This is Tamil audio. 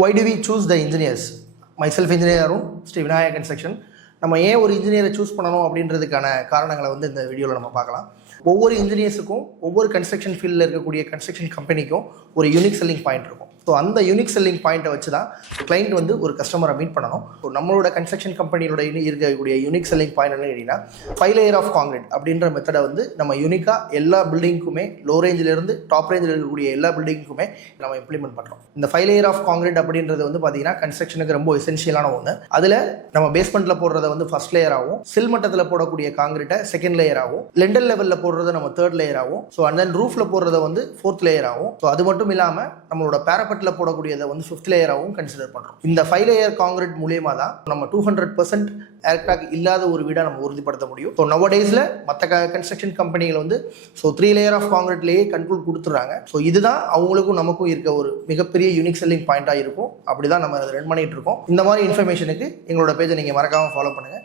Why do we choose the engineers? Myself engineer Arun, Sri Vinaya Construction. நம்ம ஏன் ஒரு இன்ஜினியரை சூஸ் பண்ணணும் அப்படின்றதுக்கான காரணங்களை வந்து இந்த வீடியோவில் நம்ம பார்க்கலாம். ஒவ்வொரு இன்ஜினியர்ஸுக்கும் ஒவ்வொரு கன்ஸ்ட்ரக்ஷன் ஃபீல்டில் இருக்கக்கூடிய கன்ஸ்ட்ரக்ஷன் கம்பெனிக்கும் ஒரு யூனிக் செல்லிங் பாயிண்ட் இருக்கும். ஸோ அந்த யூனிக் செல்லிங் பாயிண்ட்டை வச்சு தான் கிளைண்ட் வந்து ஒரு கஸ்டமரை மீட் பண்ணணும். ஸோ நம்மளோட கன்ஸ்ட்ரக்ஷன் கம்பெனியோட இருக்கக்கூடிய யூனிக் செல்லிங் பாயிண்ட் என்ன கேட்டிங்கன்னா 5 லேயர் ஆஃப் காங்கிரீட் அப்படின்ற மெத்தடை வந்து நம்ம யூனிக்காக எல்லா பில்டிங்க்குமே லோ ரேஞ்சிலேருந்து டாப் ரேஞ்சில் இருக்கக்கூடிய எல்லா பில்டிங்க்குமே நம்ம இம்ப்ளிமெண்ட் பண்ணுறோம். இந்த 5 லேயர் ஆஃப் காங்கிரீட் அப்படின்றது வந்து பார்த்தீங்கன்னா கன்ஸ்ட்ரக்ஷனுக்கு ரொம்ப எசென்ஷியலான ஒன்று. அதில் நம்ம பேஸ்மெண்ட்டில் போடுறத வந்து ஃபர்ஸ்ட் லேயராகவும், சில் மட்டத்தில் போடக்கூடிய காங்கிரீட்டை செகண்ட் லேயராகவும், லெண்டல் லெவலில் போடுறத நம்ம தேர்ட் லேயராகவும், ஸோ அண்ட் தென் ரூஃபில் போடுறத வந்து ஃபோர்த் லேயராகவும், ஸோ அது மட்டும் இல்லாமல் நம்மளோட பேரப்பட்டில் போடக்கூடியதை வந்து 5th லேயராகவும் கன்சிடர் பண்ணுறோம். இந்த 5 லேயர் காங்கிரீட் மூலியமாக தான் நம்ம 200% ஏர்கிராக் இல்லாத ஒரு வீடை நம்ம உறுதிப்படுத்த முடியும். ஸோ நவடேஸில் மற்ற கன்ஸ்ட்ரக்ஷன் கம்பெனிகள் வந்து 3 லேயர் ஆஃப் காங்கிரீட்லேயே கண்ட்ரோல் கொடுத்துட்றாங்க. ஸோ இதுதான் அவங்களுக்கும் நமக்கும் இருக்க ஒரு மிகப்பெரிய யூனிக் செல்லிங் பாயிண்டாக இருக்கும். அப்படி தான் நம்ம அதை ரன் பண்ணிட்டு இருக்கோம். இந்த மாதிரி இன்ஃபர்மேஷனுக்கு எங்களோட பேஜை நீங்கள் மறக்காமல் ஃபாலோ பண்ணுங்கள்.